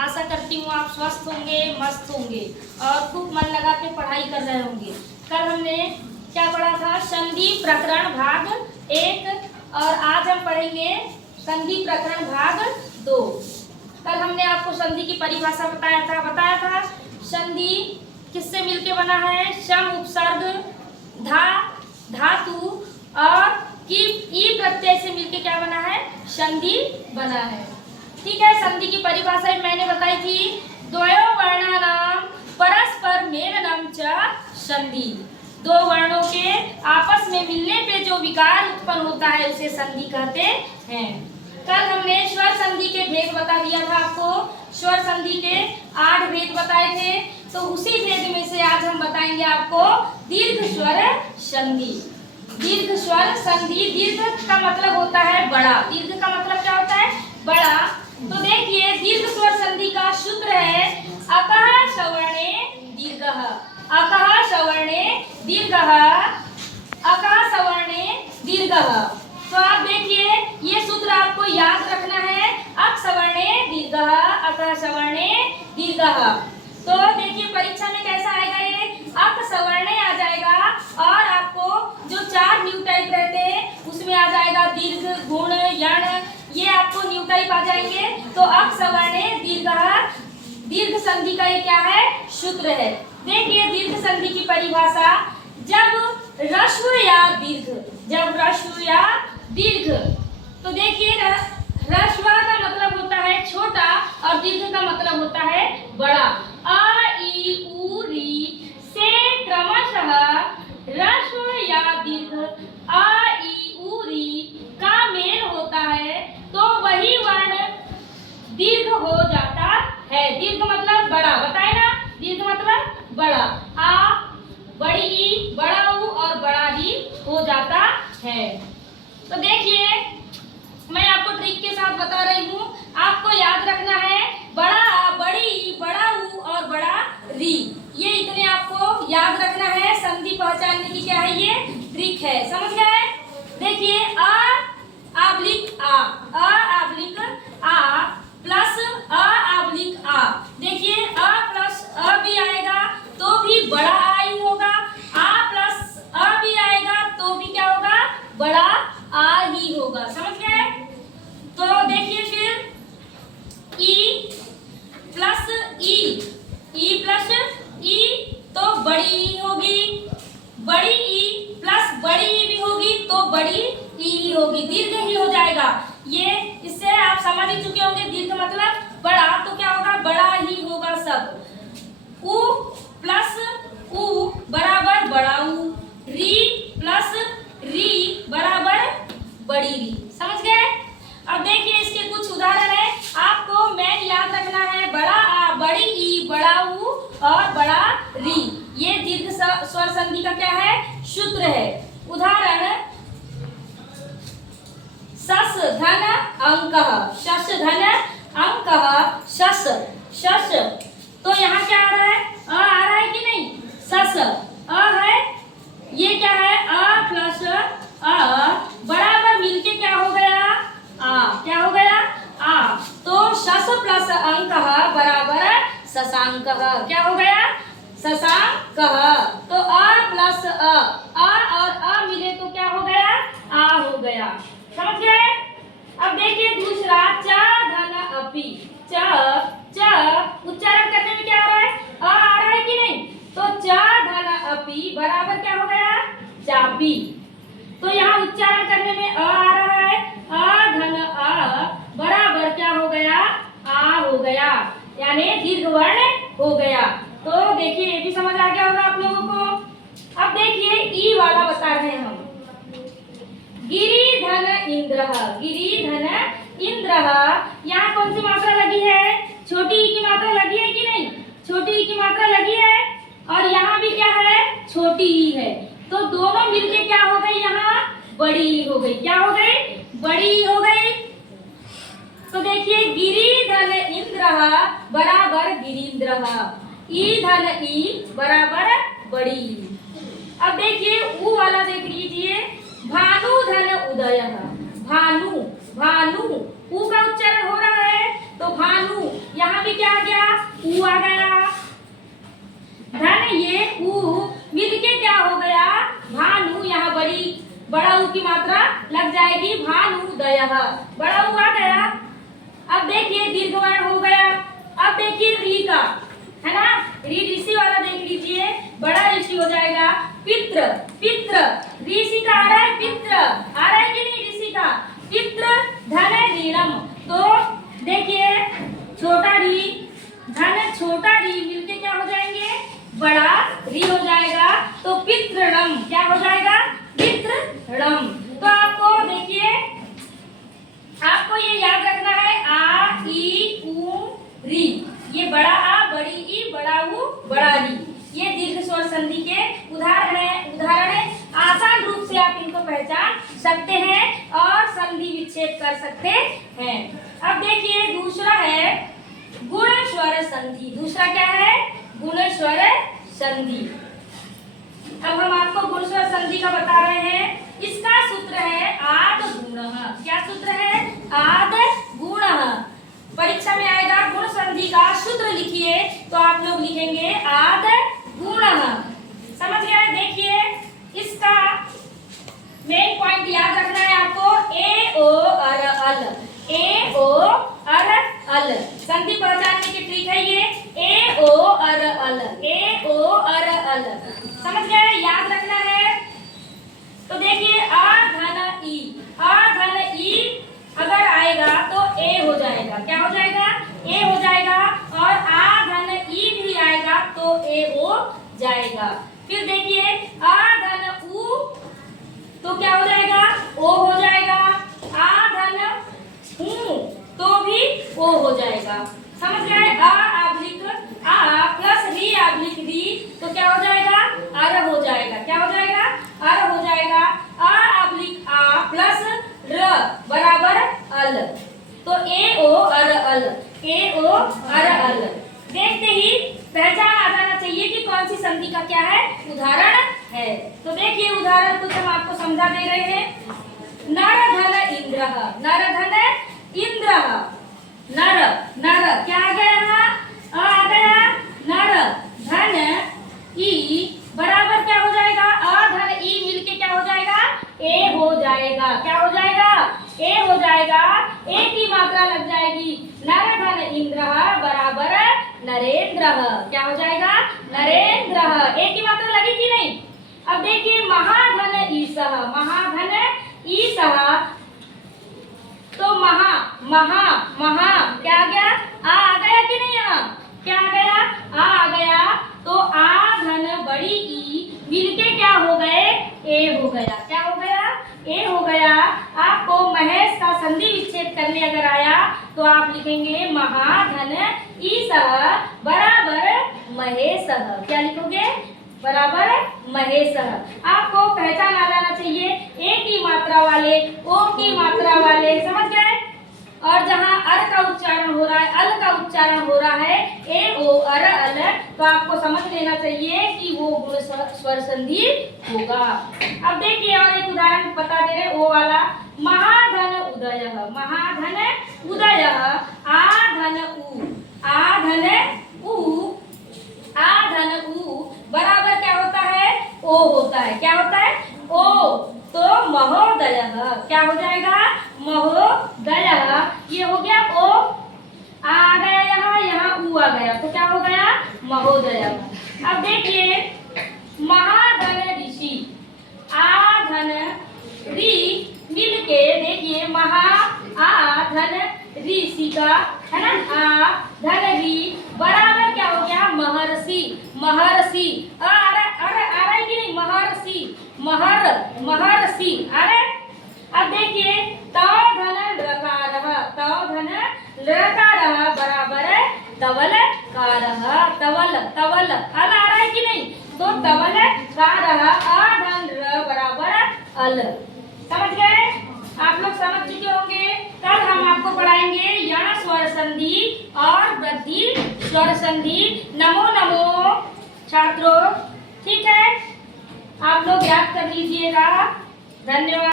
आशा करती हूँ आप स्वस्थ होंगे, मस्त होंगे और खूब मन लगा के पढ़ाई कर रहे होंगे। कल हमने क्या पढ़ा था? संधि प्रकरण भाग 1 और आज हम पढ़ेंगे संधि प्रकरण भाग 2। कल हमने आपको संधि की परिभाषा बताया था संधि किससे मिलके बना है? सम, उपसर्ग, धा, धातु और की ई प्रत्यय से मिलके क्या बना है? संधि बना है। ठीक है, संधि की परिभाषा मैंने बताई थी, द्वयो वर्णानाम परस्पर मेलनम च संधि। दो वर्णों के आपस में मिलने पे जो विकार उत्पन्न होता है उसे संधि कहते हैं। कल हमने स्वर संधि के भेद बता दिया था आपको, स्वर संधि के 8 भेद बताए थे, तो उसी भेद में से आज हम बताएंगे आपको दीर्घ स्वर संधि। दीर्घ स्वर संधि, दीर्घ का मतलब होता है बड़ा, दीर्घ का मतलब क्या होता है? बड़ा। तो देखिए दीर्घ स्वर संधि का सूत्र है अकः सवर्णे दीर्घः, अकः सवर्णे दीर्घः, अकः सवर्णे दीर्घः। तो आप देखिए ये सूत्र आपको याद रखना है, अक सवर्णे दीर्घः, अकः सवर्णे दीर्घः। तो देखिए परीक्षा में कैसा आएगा, ये अक सवर्णे आ जाएगा और आपको जो 4 न्यू टाइप रहते हैं उसमें आ जाएगा दीर्घ, गुण, यण, ये आपको न्यू टाइप आ जाएंगे। तो अक सवर्णे दीर्घः दीर्घ संधि का ये क्या है? सूत्र है। देखिए दीर्घ संधि की परिभाषा, जब ह्रस्व या दीर्घ, जब ह्रस्व या दीर्घ, तो देखिए ह्रस्व का मतलब होता है छोटा और दीर्घ का मतलब होता है बड़ा। अ ई उ री से क्रमशः ह्रस्व या दीर्घ अ ई उ री का मेल होता है तो वही वर्ण दीर्घ हो जाता है। दीर्घ मतलब बड़ा, बताए ना, दीर्घ मतलब बड़ा। आ, बड़ी ई, बड़ा ऊ और बड़ा ही हो जाता है। तो देखिए मैं आपको ट्रिक के साथ बता रही हूँ, आपको याद रखना है बड़ा आ, बड़ी ई, बड़ा ऊ और बड़ा री, ये इतने आपको याद रखना है। संधि पहचानने की क्या है? ये ट्रिक है, समझ गए? देखिए अ आब्लिक आ, अ आब्लिक आ प्लस अ आब्लिक आ, देखिए अ प्लस अ भी आएगा तो भी बड़ा आ ही होगा, आ प्लस अ भी आएगा तो भी क्या होगा? बड़ा आ ही होगा, समझ गए? तो देखिए फिर ई प्लस ई, ई प्लस ई तो बड़ी ई होगी, बड़ी ई प्लस बड़ी ई भी होगी तो बड़ी ई होगी, दीर्घ ही हो जाएगा। ये इससे आप समझ ही चुके होंगे, दीर्घ मतलब बड़ा, तो क्या होगा? बड़ा ही होगा सब। उ प्लस उ बराबर बड़ा उ, री प्लस री बराबर बड़ी री, समझ गए? अब देखिए इसके कुछ उदाहरण है, आपको मेन याद रखना है बड़ा आ, बड़ी ई, बड़ा उ और बड़ा री, ये दीर्घ स्वर संधि का क्या है? सूत्र है। उदाहरण शस धन अंकः, शस धन अंकः, शस, शस, तो यहाँ क्या आ रहा है? अ आ रहा है कि नहीं? शस अ है, ये क्या है? अ प्लस अ बराबर मिलके क्या हो गया? आ, क्या हो गया? आ, तो शस प्लस अंकः बराबर शशांकः, क्या हो गया? शशांकः। तो अ प्लस अ और अ मिले तो क्या हो गया? आ हो गया, समझ गए? अब देखिए दूसरा च धन अपि, च च उच्चारण करने में क्या आ रहा है? आ रहा है कि नहीं? तो च धन अपि बराबर क्या हो गया? चापी। तो यहाँ उच्चारण करने में आ रहा है, अ धन अ बराबर क्या हो गया? आ हो गया, यानी दीर्घ वर्ण हो गया। तो देखिए ये भी समझ आ गया होगा आप लोगों को। अब देखिए ई वाला बता रहे हैं हम, गिरि धन इंद्रः, गिरि धन इंद्रः, यहाँ कौन सी मात्रा लगी है? छोटी ई की मात्रा लगी है कि नहीं? छोटी ई की मात्रा लगी है और यहाँ भी क्या है? छोटी ई है, तो दोनों मिलके क्या हो गई? यहाँ बड़ी ई हो गई, क्या हो गई? बड़ी ई हो गई। तो देखिए गिरि धन इंद्रः बराबर गिरीन्द्रः, ई धन ई बराबर बड़ी ई। अब देखिए ऊ वाला देख लीजिए, भानु धन उदयः, भानु, भानु ऊ का उच्चारण हो रहा है तो भानु, यहाँ भी क्या उदयः, बड़ा ऊ आ गया। अब देखिए दीर्घ वर्ण हो गया। अब देखिए री का, है ना, ऋषि वाला देख लीजिए, बड़ा ऋषि हो जाएगा पित्र, पित्र, ऋषि का आ रहा है पित्र, आ रहा है कि नहीं ऋषि का, पित्र धन ऋणम। तो देखिए छोटा री धन छोटा री मिलके क्या हो जाएंगे, बड़ा री हो जाएगा, तो पितृणम क्या हो जाएगा, पितृणम। तो आपको देखिए, आपको ये याद रखना है आ ई उ री, ये बड़ा आ बड़ी ई बड़ा उ बड़ा री, ये दीर्घ स्वर संधि के उदाहरण है। आसान रूप से आप इनको पहचान सकते हैं और संधि विच्छेद कर सकते हैं। अब देखिए दूसरा है गुण स्वर संधि। दूसरा क्या है, गुण स्वर संधि। अब हम आपको गुण स्वर संधि का बता रहे हैं। इसका सूत्र है आद गुणः। क्या सूत्र है, आद गुणः। परीक्षा में आएगा गुण संधि का सूत्र लिखिए, तो आप लोग लिखेंगे आद गुणः। समझ गए। देखिए इसका मेन पॉइंट याद रखना है आपको, ए ओ अर अल, ए ओ अर अल। संधि पहचानने की ट्रिक है ये, ए ओ अर अल, ए ओ अर अल। समझ गए, याद रखना है। तो देखिए आ धन ई, आ धन ई अगर आएगा तो ए हो जाएगा, क्या हो जाएगा, ए हो जाएगा। और आ धन ई भी आएगा तो ए हो जाएगा। फिर देखिए आ धन उ तो क्या हो जाएगा, ओ हो जाएगा। आ धन उ तो भी ओ हो जाएगा। समझ गए। आ आब्लिक आ प्लस री आब्लिक री तो क्या हो जाएगा, अर हो जाएगा। क्या हो जाएगा, अर हो जाएगा। आ आब्लिक आ प्लस र बराबर अल, तो ए ओ अर अल, ए ओ अर अल। देखते ही पहचान आ जाना चाहिए कि कौन सी संधि का क्या है, उदाहरण है। तो देखिए उदाहरण कुछ हम आपको समझा दे रहे हैं। नर धन इंद्रः, नर धन इंद्रः, नर नर क्या आ गया, आ गया नर धन ई बराबर क्या हो जाएगा, अ धन ई मिलके क्या हो जाएगा, ए हो जाएगा। क्या हो जाएगा, ए हो जाएगा। ए की मात्रा लग जाएगी, नर धन इंद्रः बराबर नरेंद्रः। क्या हो जाएगा, नरेंद्रः। ए की मात्रा लगी कि नहीं। अब देखिए महाधन ईशः, महाधन ईशः, तो महा महा महा क्या आ गया, आ गया कि नहीं, यहाँ क्या आ गया, आ गया। तो आ धन बड़ी ई मिलके क्या हो गए, ए हो गया। क्या हो गया, ए हो गया। आपको महेश का संधि विच्छेद करने अगर आया तो आप लिखेंगे महाधन ईशः बराबर महेशः। क्या लिखोगे, बराबर महेशः। आपको पहचान आ जाना चाहिए, ए की मात्रा वाले, ओ की मात्रा वाले, समझ गए। और जहाँ अर का उच्चारण हो रहा है, अल का उच्चारण हो रहा है, ए ओ अर अल, तो आपको समझ लेना चाहिए कि वो गुण स्वर संधि होगा। अब देखिए और एक उदाहरण बता दे रहे, ओ वाला महाधन उदयः, महाधन उदयः, आ धन उ, आ धन उ, आ धन उ बराबर क्या होता है, ओ होता है। क्या होता है, ओ। तो महोदयः क्या हो जाएगा, महोदयः। ये हो गया ओ, आ गया यहाँ, यहाँ उ आ गया, तो क्या हो गया, महोदयः। अब देखिए महाधन ऋषि, आ धन री मिलके देखिए महा आ धन ऋषि का, है ना, आ धन री बराबर क्या हो गया, महर्षि, महर्षि। अरे अरे आ रहा है कि नहीं, महर्षि, महर महर्षि। अरे अब देखिए तव धन लकारः, तव धन लकारः बराबर तवलकारः, तवल तवल, अल आ रहा है कि नहीं, तो तवलकारः, अ धन र बराबर अल। समझ गए, आप लोग समझ चुके होंगे। कल हम आपको पढ़ाएंगे यण स्वर संधि और वृद्धि स्वर संधि। नमो नमो छात्रों, ठीक है, आप लोग याद कर लीजिएगा। धन्यवाद।